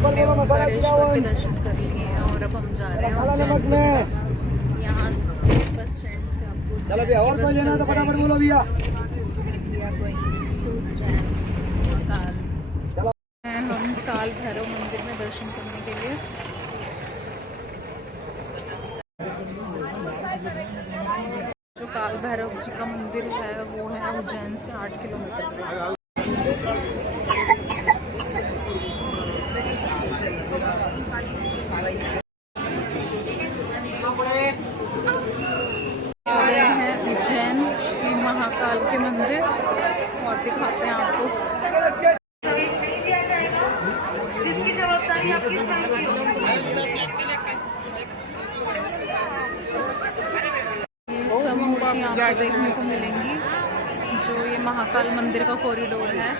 ओंकारेश्वर के दर्शन कर लिए हैं और अब हम जा रहे हैं उज्जैन की तरफ। यहाँ से बस स्टैंड से आपको उज्जैन की बस मिल जाएगी। We are going to Ujjain Mahakal. हम काल भैरव मंदिर में दर्शन करने के लिए। जो काल भैरव जी का मंदिर है वो है उज्जैन से 8 किलोमीटर पे। आ रहे हैं उज्जैन श्री महाकाल के मंदिर और दिखाते हैं आपको। ये सब मूर्तियाँ आपको देखने को मिलेंगी जो ये महाकाल मंदिर का कॉरिडोर है।